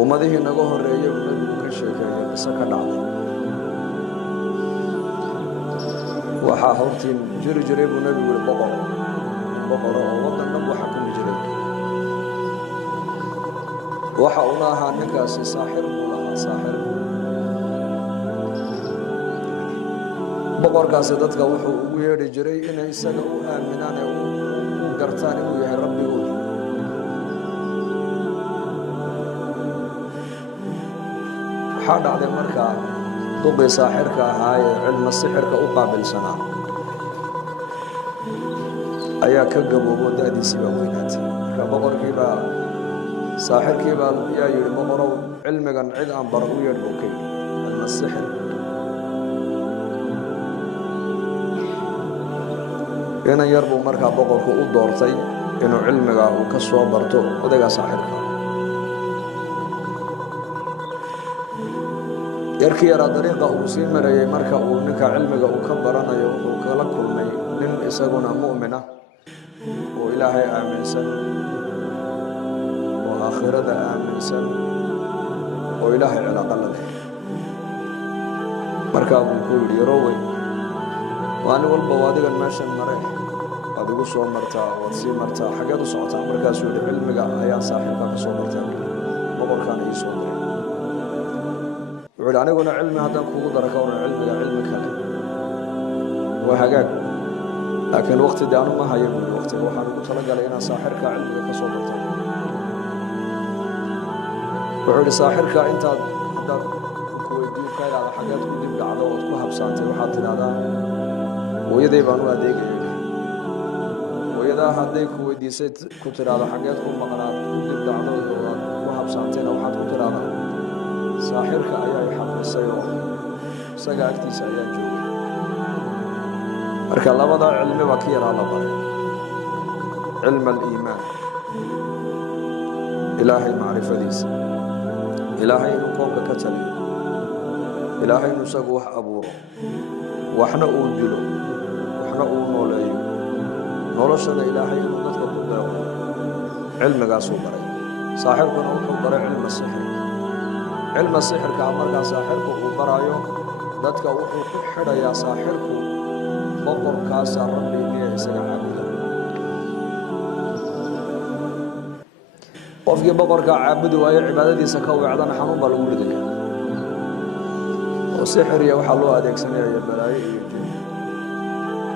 ummadihii naga horeeyay uu nabigu ka sheekeeyay qiso ka dhacday waxaa hortiin jiri jiray buu nabigu yidhi boqor oo waddan dhan buu xakumi jiray waxa una ahaa ninkaasi saaxir buu lahaa saaxir boqorkaasi dadka wuxuu ugu yeedhi jiray inay isaga u aaminaan ee u gartaan inuu yahay rabbigooda waxaa dhacday markaa duqii saaxirka ahaa ee cilmi sixirka u qaabilsanaa ayaa ka gaboobo da'diisii baa weynaatay marka boqorkiibaa saaxirkiibaa yaa yidhi boqorow cilmigan cid aan bara u yeedh buu ka yidhi cilmi sixir inan yar buu markaa boqorku u doortay inuu cilmiga uu ka soo barto odaygaa saaxirka yarkii yaraa dariiqa uu sii marayay marka uu ninka cilmiga uu ka baranayo wuxuu kala kulmay nin isaguna mu'min ah oo ilaahay aaminsan oo aakhirada aaminsan oo ilaahay cilaaqo la leh markaa buu ku yidhi yarowey maalin walba adigan meeshan mare waad igu soo martaa waad sii martaa xaggeed u socotaa markaasuu yidhi cilmiga ayaan saaxiibka ka soo bartaa boqorkaana ii soo diray wuxuu yidhi aniguna cilmi haddaan kugu dara ka waran cilmiga cilmi kale waa hagaag laakiin waqti dee anu ma haya buu yidhi waqtiga waxaan ugu talagalay inaan saaxirka cilmiga ka soo barto wuxuu yidhi saaxirka intaad haddaad ku weydiiyo ka idhaahda xaggeed ku dib dhacdo ood ku habsaantay waxaad tidhahdaa hooyaday baan u adeegaya hooyadaa hadday ku weydiisay ku tidhaahdo xaggeed ku maqnaad ku dib dhacdo aad ku habsaantayna waxaad ku tidhahdaa saaxirka ayaa i xaqisay oo isaga agtiisa ayaa joogay marka labada cilmi baa ka yaraa la baray cilm aliimaan ilaahay macrifadiisa ilaahay inuu koonka ka taliyo ilaahay inuu isagu wax abuuro waxna uu dilo waxna uu nooleeyo noloshada ilaahay inuu dadka ku deeqo cilmigaasuu baray saaxirkuna wuxuu baray cilmi sixir cilmi sixirka markaa saaxirku uu baraayo dadka wuxuu ku xidhayaa saaxirku boqorkaasaa rabbi miya isaga caabuda qofkii boqorkaa caabudi waayo cibaadadiisa ka weecdana xanuun baa lagu ridaya oo sixir iyo waxaa loo adeegsanaya iyo balaayo iyo jin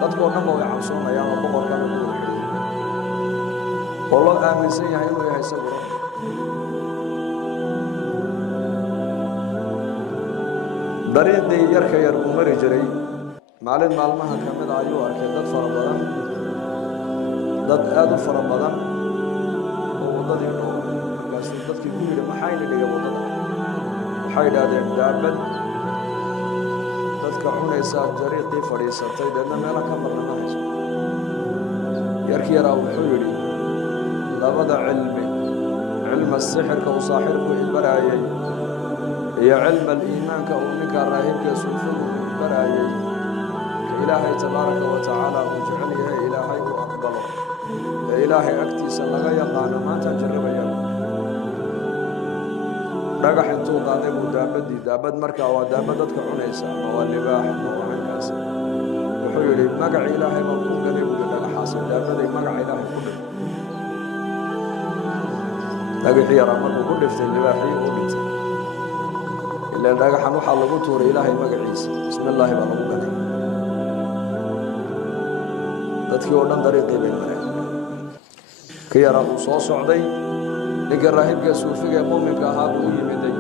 dadkoo dhanba way cabsoonayaan oo boqorkana ku wada xidhiyo oo loo aaminsan yahay inuu yahay isagu rabbi dariiqii yarka yar uu mari jiray maalin maalmaha ka mid a ayuu arkay dad fara badan dad aad u fara badan oo waddadii dhooba markaasuu dadkii ku yidhi maxayna dhigay waddada waxay idhaahdeen daabad dadka cunaysaa dariiqii fadhiisatay deedna meela ka marna ma hayso yarkii yaraa wuxuu yidhi labada cilma sixirka uu saaxirku ibaraayay iyo cilm aliimaanka uu ninka raahibka suufigu ibaraayay ka ilaahay tabaaraka wa tacaala uu jecel yahay ilaahay uu aqbalo ee ilaahay agtiisa laga yaqaano maanta jarrabayaa dhagax intuu qaaday buu daabad markaa waa daabad dadka cunaysa ama waa libaax ama waa cankaas wuxuu yidhi magaca ilaahay baa ku galay buu yidhi dhagaxaasi daabaday magaca ilaahay ku dhif dhagaxii yaraa markuu ku dhiftay libaaxii uu dhintay ilaan dhagaxan waxaa lagu tuuray ilaahay magaciisa bismi illaahi baa lagu galay dadkii oo dhan dariiqii bay mareen ka yaraa uu soo socday ninka raahibka suufiga ee muuminka ahaa buu u yimiday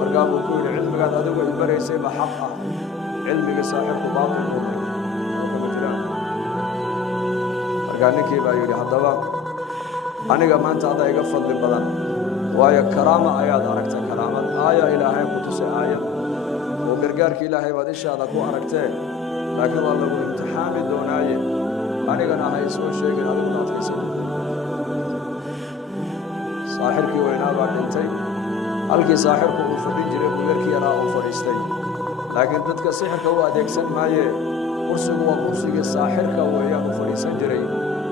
markaa buu ku yidhi cilmigaad adigu ibaraysay ba xaq ah cilmiga saaxirku baatil ku oo kama jiraan markaa ninkii baa yidhi haddaba aniga maanta adaa iga fadli badan waayo karaama ayaad aragta karaamad aaya ilaahay ku tusay aaya oo gargaarka ilaahay baad ishaada ku aragtee laakiin waa lagu imtixaami doonaaye anigana hay soo sheegin adiguna adkaysan saaxirkii weynaa baa dhintay halkii saaxirku uu fadhin jiray buu yarkii yaraa uu fadhiistay laakiin dadka sixirka u adeegsan maaye kursigu waa kursigii saaxirka weeyaan u fadhiisan jiray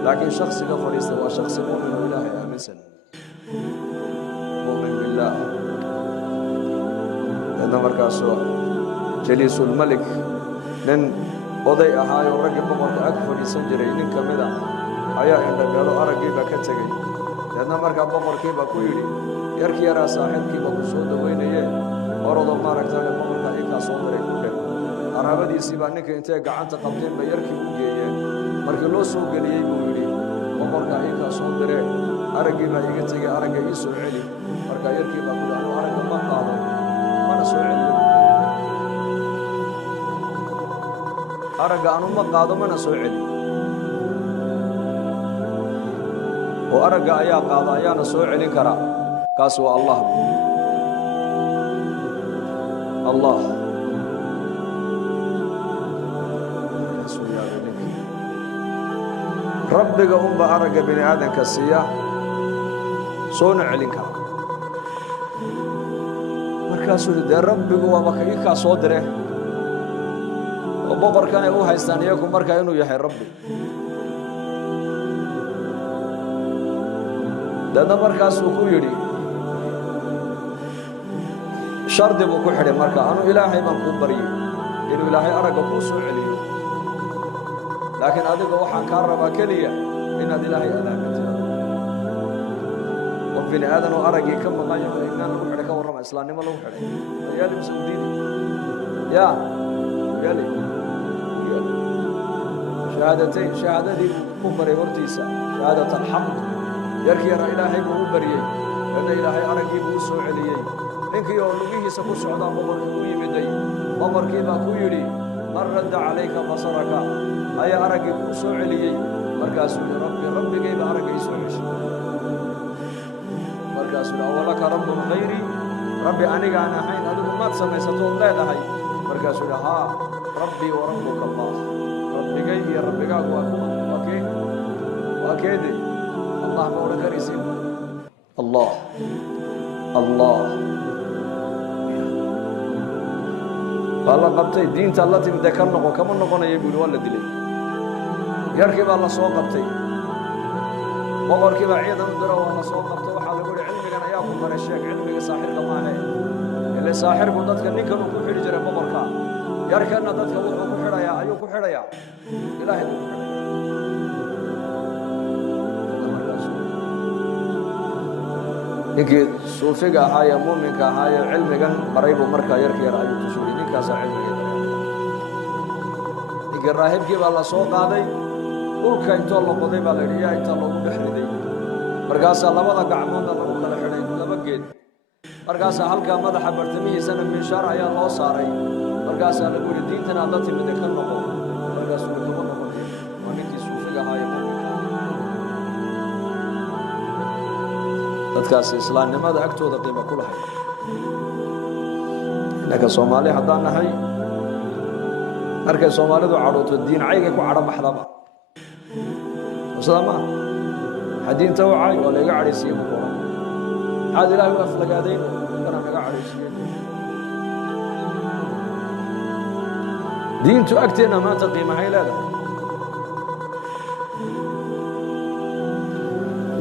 laakiin shaksiga fadhiistay waa shaksi mu'min oo ilaahay aaminsan mu'min billaah لأن مركز جليس الملك نن oday ahaayo ragii boqorka ag fadhiisan jiray nin kamid ah ayaa indhabeelo araggiiba ka tegey deedna markaa boqorkiiba ku yidhi yarkii yaraa saaxiibkiiba ku soo dawaynaye orodo maaragtay boqorka ikaa soo diray ku dheh qaraabadiisii baa ninka intay gacanta qabteen ba yarkii u geeyeen markii loo soo geliyey buu yidhi boqorka ikaa soo diree araggiibaa iga tegey aragga ii soo celi markaa yarkii baa ku yidhi anu aragga ma qaado mana soo celiyo aragga anu ma qaado mana soo celi oo aragga ayaa qaado ayaana soo celin karaa kaas waa allah allah rabbiga unba aragga bini aadanka siiya soona celin kara markaasuu dee rabbigu waaba kagii kaa soo dire oo boqorkan ay u haystaan iyagu markaa inuu yahay rabbi deedna markaasuu ku yidhi shardi buu ku xidhay marka anu ilaahay baan kuu baryey inuu ilaahay aragga kuu soo celiyo laakiin adiga waxaan kaa rabaa keliya inaad ilaahay adaamintid qof bini aadan oo araggii ka maqanyo iimaan lagu xidhay ka warrama islaamnimo lagu xidhay ayaali mise u diidi yaa yaali shahaadatayn shahaadadii ku baray hortiisa shahaadat alxamd yarkii yaraa ilaahay buu u baryey deedna ilaahay araggii buu u soo celiyey ninkii oo lugihiisa ku socdaa boqorkii u yimiday boqorkii baa ku yidhi man radda calayka basaraka ayaa araggii kuu soo celiyey markaasuu yidhi rabbi rabbigayba aragga ii soo ceshay markaasuu yidhi awalaka rabbun khayri rabbi anigaan ahayn adigu maad samaysatood leedahay markaasuu yidhi haa rabbii wa rabbuka allah rabbigay iyo rabbigaagu waa kuma waa keede allah ma odhan karaysin allah allah waa la qabtay diinta la timide ka noqo kama noqonaya buu yidhi waa la dilay yarkii baa la soo qabtay boqorkii baa ciidan u diro waa la soo qabtay waxaa lagu yidhi cilmigan ayaa ku baray sheeg cilmiga saaxirka maahe ile saaxirku dadka ninkan uu ku xidhi jiray boqorka yarkanna dadka wuxuu ku xidhayaa ayuu ku xidhayaa ilaahay buu ku xidhaya ninkii suufiga ahaa ee muuminka ahaa ee cilmigan baray buu markaa yarkii yar ayuu tusuuyey ninkaasaa cilmigii ninkii raahibkii baa la soo qaaday dhulka intoo la qoday baa la yidhi yaa intaa loogu dhex riday markaasaa labada gacmoodna lagu kala xidhay laba geed markaasaa halkaa madaxa bartamihiisana minshaar ayaa loo saaray markaasaa lagu yidhi diintan aad la timide ka noqo markaasuu yidhi kama noqonayo waa ninkii suufiga ahaa ee muuminka dadkaas islaamnimada agtooda qiimo ku lahay innaka soomaali haddaan nahay markay soomaalidu cadhooto diin caygay ku cadho baxdaba sida maa maxaa diinta u cay waa layga cadhaysiiye buu qoran maxaad ilaahay u aflagaadayn kana naga cadhaysiiye diintu agteenna maanta qiimahay leedahay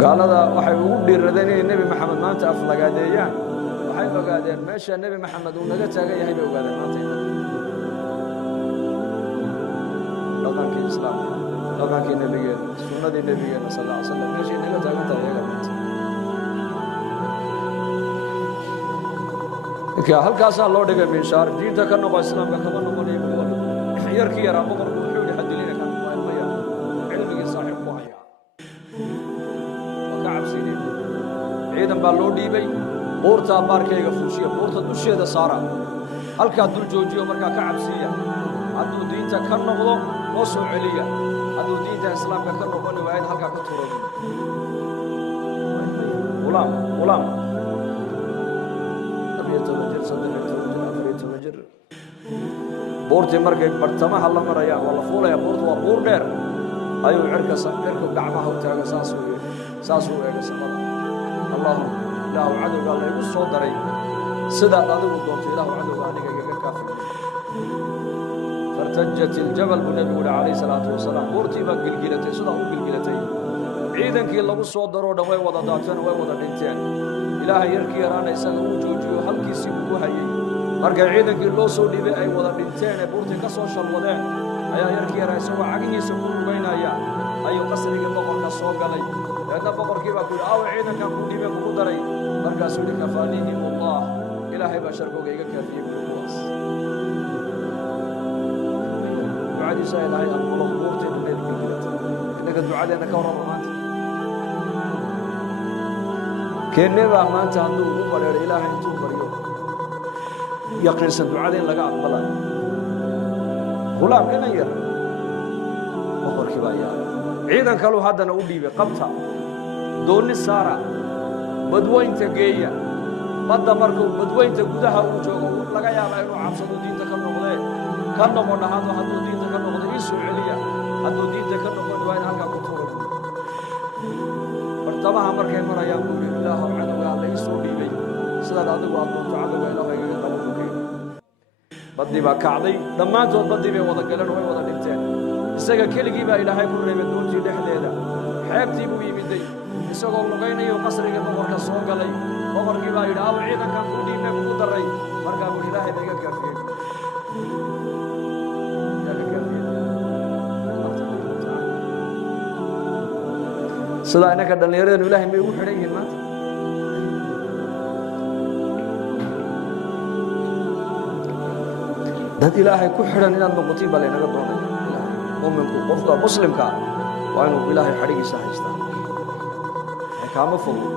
gaalada waxay ugu dhiiradeen inay nebi maxamed maanta aflagaadeeyaan waxay ogaadeen meesha nebi maxamed uu naga taagan yahay bay ogaadeen maanta dhaqankii islaamka dhaqankii nebigeena sunnadii nebigeena sal alla ly slam meeshay naga taagan tahay iyaga maanta ninka halkaasaa loo dhigay minshaar diinta ka noqo islaamka kama noqonayo yarkii yaraa boqorku wuxuu yidhi hadilina kan waa ilmaya cilmigii saaxiib ku hayaa ciidan baa loo dhiibay buurtaa baarkayga fuushiya buurta dusheeda saara halkaa dul joojiyo markaa ka cabsiiya hadduu diinta ka noqdo oo soo celiya hadduu diinta islaamka ka noqoni waayad halkaa ka tuurado ulaam 12 jir buurtii markay bartamaha la marayaan waa la fuulaya buurta waa buur dheer ayuu cirka gacmaha u taaga saasuu eega samada allahuma ilaahu cadowgaa laygu soo daray sidaad adigu doonto ilaahu cadowga aniga igaga kaafiyo fartajat iljabal buu nebigu yihi calayhi salaatu wasalaam buurtii baa gilgilatay sidaa u gilgilatay ciidankii lagu soo daroo dhan way wada daateen way wada dhinteen ilaahay yarkii yaraana isaga uu joojiyo halkiisii buu ku hayey markay ciidankii loo soo dhiibay ay wada dhinteen ee buurtii ka soo shalwadeen ayaa yarkii yaraa isagoo cagihiisa ku lugaynaya ayuu qasrigii boqorka soo galay deedna boqorkii baa ku yidhi awa ciidankan ku dhiibee kugu daray markaasuu yidhi kafaanihim allah ilaahay baa sharkooga iga kaafiyey bui kuwaas ducadiisa ilaahay aqbalo buurteena meel ka jirata innaga ducadeena ka warrama maanta keennee baa maanta hadduu ugu badheedho ilaahay intuu baryo yaqiinsan ducada in laga aqbalayo gulaam inan yar boqorkii baa yaala ciidan kaluu haddana u dhiibay qabta doonni saara badweynta geeya badda markuu badweynta gudaha uu joogo laga yaabaa inuu cabsado diinta ka noqdee ka noqo dhahado hadduu diinta ka noqdo ii soo celiya hadduu diinta ka noqon waa in halkaa ku tuura bartamaha markay marayaan buu yidhi ilaahow cadowgaa la ii soo dhiibay sidaad adigu aad doonto cadowga ilaahay igaga qabo ku keeni baddii baa kacday dhammaantood baddii bay wada galeen way wada dhinteen isaga keligii baa ilaahay ku reebay doontii dhexdeeda xeebtii buu yimiday isagoo lugaynayo qasriga boqorka soo galay boqorkii baa yidhi aw ciidankan ku dhiibne kugu daray markaa buu ilaahay ba iga kaafiyey sidaa innaka dhallinyaradenu ilaahay may ugu xidhan yihiin maanta dad ilaahay ku xidhan inaad noqotiin baa laynaga doonaya muminku qofka muslimka waa inuu ilaahay xadhigiisa haystaa kaama fogo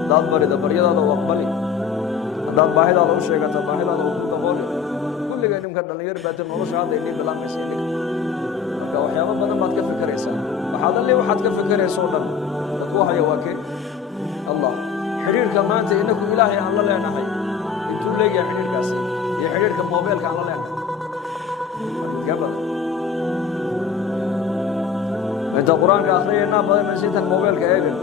haddaad barida baryadaada u aqbali haddaad baahidaada u sheegata baahidaada u ku dabooli kulligay nimka dhallinyar baate nolosha hadda inii bilaamaysa ininka marka waxyaabo badan baad ka fikiraysaa waxaad alle waxaad ka fikiraysa oo dhan ku haya waa kee allah xidhiirka maanta inaku ilaahay aan la leenahay intuu leeyahay xidhiirkaasi iyo xidhiirka moobeelka aan la leenahay gabada inta qur-aanka akhriyeenaa badan maysa intaan moobeelka eegan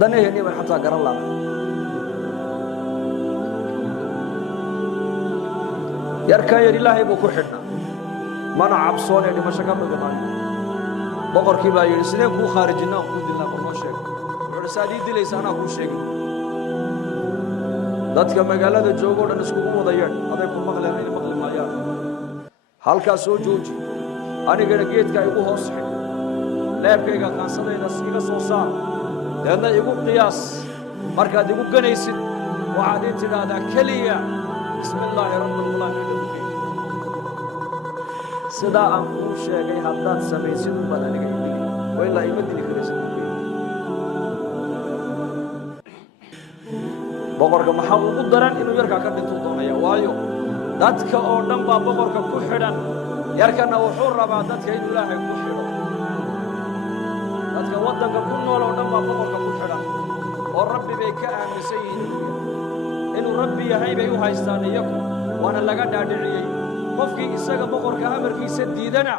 danaheenii baan xataa garan lahaa yarkan yar ilaahay buu ku xidhnaa mana cabsoonee dhimasho ka baqimaayo boqorkii baa yidhi sideen kuu khaarijinaa kuu dilnaa bal noo sheeg wuxuu hi saad ii dilaysa anaa kuu sheegin dadka magaalada joogo o dhan iskugu wada yeedh aday ku maqleen ayna maqli maayaan halkaas soo jooji anigana geedka igu hoos xidh leebkayga qaansadayda iga soo saar deedna igu qiyaas markaad igu ganaysid waxaad ii tidhaahdaa keliya bismi illaahi rabbilgulaamiina bukey sidaa aan kuu sheegay haddaad samaysid unbaad aniga i dili waa ilaa ima dili karaysid boqorka maxaa ugu daran inuu yarkaa ka dhintuu doonaya waayo dadka oo dhan baa boqorka ku xidhan yarkana wuxuu rabaa dadka inuu ilaahay ku xidho dadka waddanka ku nool oo dhan baa boqorka ku xidhan oo rabbi bay ka aaminsan yihiin inuu rabbi yahay bay u haystaan iyagu waana laga dhaadhiciyey qofkii isaga boqorka amarkiisa diidana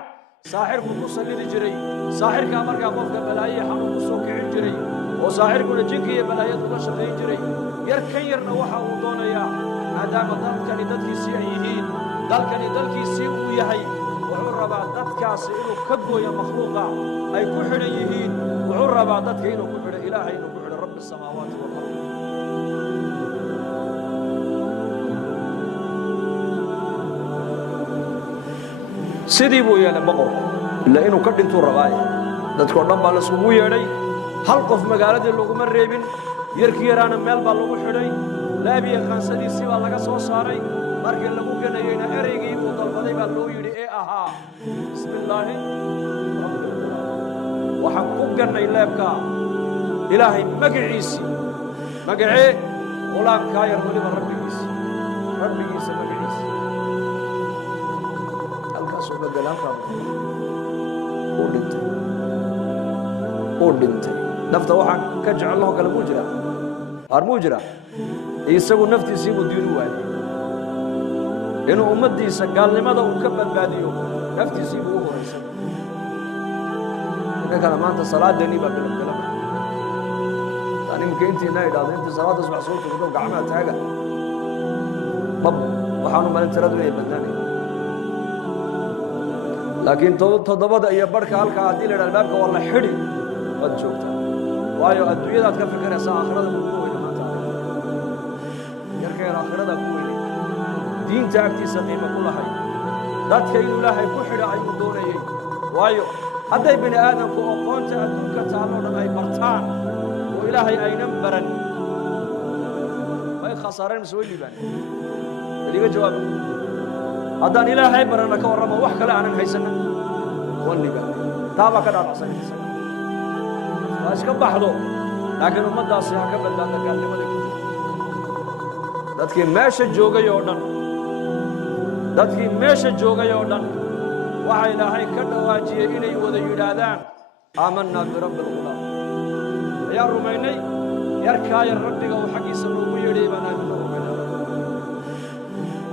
saaxirku ku sallidi jiray saaxirkaa markaa qofka balaaye xanuun ku soo kicin jiray oo saaxirkuna jinka iyo balaayad uga shaqayn jiray yar kan yarna waxa uu doonayaa maadaama dadkani dadkiisii ay yihiin dalkani dalkiisii uu yahay wuxuu rabaa dadkaasi inuu ka gooyo makhluuqa ay ku xidhan yihiin wuxuu rabaa dadka inuu ku xidho ilaahay inuu ku xidho rabbi samaawaati walard sidii buu yeelay boqorku ila inuu ka dhintuu rabaaye dadkao dhan baa laiskugu yeedhay hal qof magaaladii laguma reebin yarkii yaraana meel baa lagu xidhay laabiya qaansadiisii baa laga soo saaray markii lagu ganayeyna ereygii uu dalbaday baa loo yidhi ee ahaa bismi illaahi waxaan ku gannay leebkaa ilaahay magaciisii magacee qulaamkaa yar weliba rabbigiisa magaciisa halkaasuu gagalaankaa uu dhintay nafta waxaan ka jecelnahoo kale muu jiraa waar muu jiraa isagu naftiisii buu diin u waayay inuu ummaddiisa gaalnimada uu ka badbaadiyo naftiisii buu u horaysan innankana maanta salaadeennii baa galabgalaba taan iminka intiina idhaahdo intii salaadda subax soo tugdo gacmaha taaga waxaanu malin tiradu inay badnaanaya laakiin toddobada iyo barhka halkaa haddii la idhahdo baabka waa la xidhi waad joogtaa waayo adduunyadaad ka fikiraysaa aakhirada kugu weyna maanta yarka yar aakhirada diinta agtiisa qiimo ku lahayd dadka inuu ilaahay ku xidha ayuu doonayey waayo hadday bini aadamku aqoonta adduunka taalloo dhan ay bartaan oo ilaahay aynan baran may khasaareen mise way liibaan idiga jawaaba haddaan ilaahay barana ka warramo wax kale aanan haysanin waan liibaan taabaa ka dhaadhacsanaysa waa iska baxdo laakiin ummaddaasi ha ka badbaada gaalnimada ku jirta dadkii meesha joogay oo dhan waxa ilaahay ka dhawaajiyey inay wada yidhaahdaan aamanaa birabbi alghulaam ayaan rumaynay yarkaa yar rabbiga uu xaggiisa noogu yeedhay baan aamino rumaynay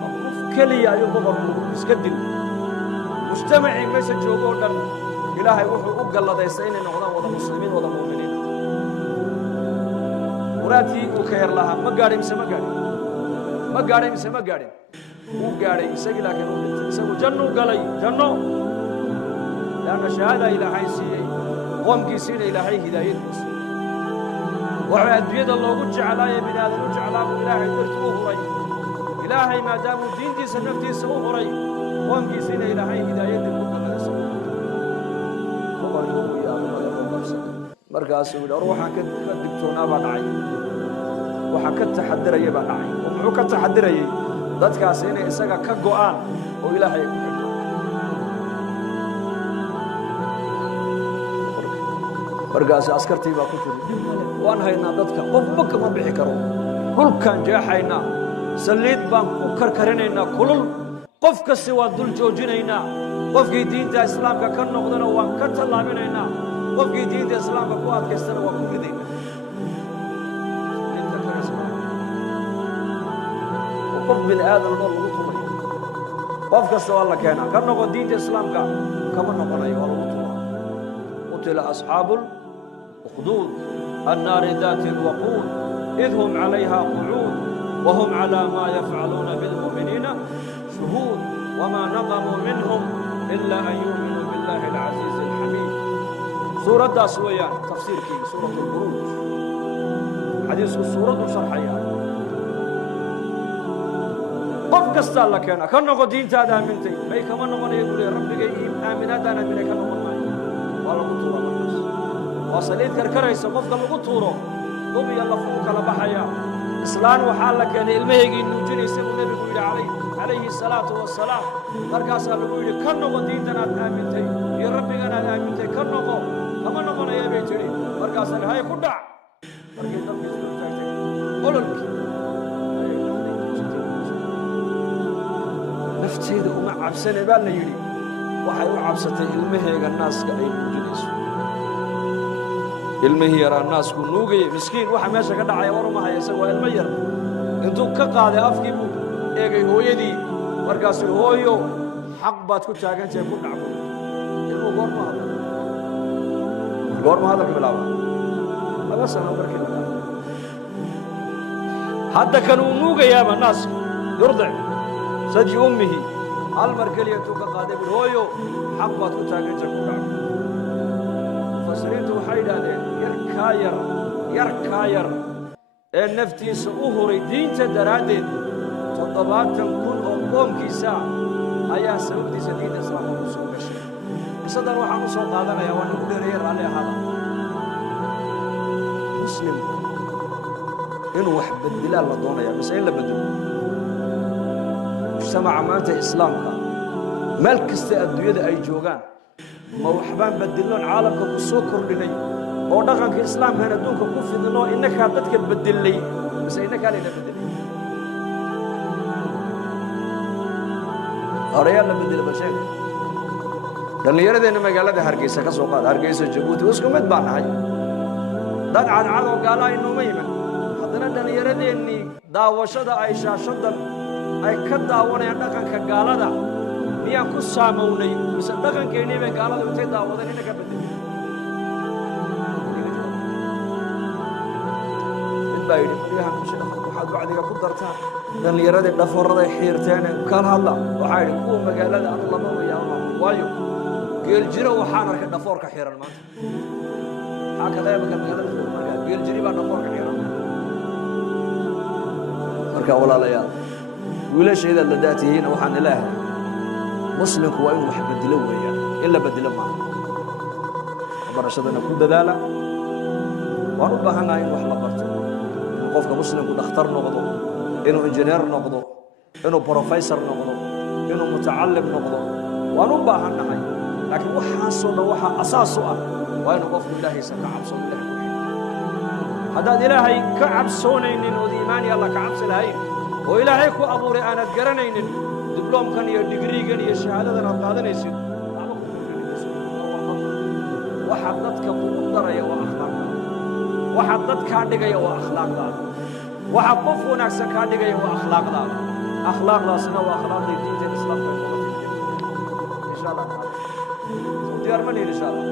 qof keliya ayuu boqorku iska dil mujtamacii meesha joogo oo dhan ilaahay wuxuu u galladaystay inay noqdaan wada muslimiin wada mu'miniin muraadkii uu ka yar lahaa ma gaadhin mise ma gaadhin wuu gaadhay isagii laakiin uu dhintay isagu jannuu galay janno leanna shahaada ilaahay siiyey qoomkiisiina ilaahay hidaayaduu siiyey wuxuu adduunyada loogu jeclaaye bini aadan u jeclaabuu ilaahay darti u huray ilaahay maadaamuu diintiisa naftiisa u huray qoomkiisiina ilaahay hidaayadii ku galladaysa boqorkii uu yaabamada loo qabsaday markaasuu yidhi or waxaan ka digtoonaa baa dhacay waxaan ka taxadiraya baa dhacay oo muxuu ka taxadirayey dadkaasi inay isaga ka go'aan oo ilaahay ku xidhaan markaasi askartii baa ku tiri waan haynaa dadka qofba kama bixi karo dhulkaan jeexaynaa saliid baan ku karkarinaynaa kulul qof kasta waan dul joojinaynaa qofkii diinta islaamka ka noqdana waan ka tallaabinaynaa qofkii diinta islaamka ku adkaystana waan ku ridaynaa qof bini aadan oo lagu tumayo qof kasta waa la keenaa ka noqo diinta islaamka kama noqonayo waa lagu tumaa qutila asxaabu الأخدود النار ذات الوقود إذ هم عليها قعود وهم على ما يفعلون بالمؤمنين شهود وما نقموا منهم إلا أن يؤمنوا بالله العزيز الحميد سورة داسوية تفسير كي سورة البروج حديث السورة شرحية qof kasta la keena ka noqo diintaada aamintay may kama noqonayo buu leeyahay rabbigay aaminaadaan aaminay ka noqon maayo waa lagu tuura markaas waa saliid karkaraysa qofka lagu tuuro dub iyo laf uu kala baxaya islaan waxaa la keenay ilmaheygii nuujinaysa buu nebigu yidhi calayhi salaatu wasalaam markaasaa lagu yidhi ka noqo diintan aad aamintay iyo rabbigan aad aamintay ka noqo kama noqonaya bay tidhi markaasaa hay ku dhac markii dabkii isku taagtay ololkii nafteeda uma cabsane baa la yidhi waxay u cabsatay ilmaheega naaska ay nuujinayso ilmihii yaraa naasku nuugayay miskiin waxa meesha ka dhacaya war uma haya isaga waa ilmo yar intuu ka qaaday afkii buu eegay hooyadii markaasuu hooyo xaq baad ku taagantahay ku dhacbo ilmuhu goorma hadalka bilaaba 2 sano markii la qaaday hadda kan uu nuugayaaba naaska yurdic سجي أمه المركلية كقادم الهويو حقبت كتاجنت كلام فسريت وحيدا يركاير النفتي سأهري دين تدرادين تطبات تنكون أقوم كيسا أيا سبب دي سدين إسلام ومسوم الشيء بصدر وحا مصوت هذا يا وانا أقول رير عليه هذا مسلم إنه وحب الدلال لدونا يا بس إلا بدو مجتمع مانتا إسلامك مالك استأدوية أي جوغان ما وحبان بدلون عالمك كسوكر لني ودغنك إسلام هنا دونك كفي ذنو إنك هاتتك بدل لي بس إنك هالي بدل لي أريال بدل بشيك لأن يرد إن مقالة هرقيسة كسوقات هرقيسة جبوتي واسكو مدبان هاي داد عاد وقالا إنه ميمن حدنا لأن يرد إني داوشد عيشا شدن ay ka daawanayaan dhaqanka gaalada miyaan ku saamownay mise dhaqankeennii bay gaalada intay daawadeen ina ka bedelay mid baa yidhi maryahan bisha dhaqan waxaad wacdiga ku dartaan dhallinyaradii dhafoorraday xiirteen kala hadla waxaa yidhi kuwa magaalada anu lama wayaama waayo geel jiro waxaan arkay dhafoorka xiiran maanta maxaa kale marka magaalada markaa geel jiri baa dhafoorka xiiran marka walaalayaal wiilashayda la daatiyeyna waxaan ilaahay muslimku waa inuu wax bedelo weeyaan ila bedelo maaha barashadana ku dadaala waan u baahanahay in wax la barto in qofka muslimku dhakhtar noqdo inuu injineer noqdo inuu professor noqdo inuu mutacallim noqdo waan u baahanahay laakiin waxaasoo dhan waxaa asaas u ah waa inuu qofku ilaahaysa ka cabsado ilaahay haddaad ilaahay ka cabsoonaynin ood iimaan alla ka cabsi lahayn oo ilaahay ku abuuray aanad garanaynin dibloomkan iyo digriigan iyo shahaadadan aad qaadanaysid waxaad dadka kugu daraya waa akhlaaqdaada waxaad dad kaa dhigaya waa akhlaaqdaada waxaad qof wanaagsan kaa dhigaya waa akhlaaqdaada akhlaaqdaasna waa akhlaaqdii diinta islaamka insha allah soo diyaar ma nihin insha allah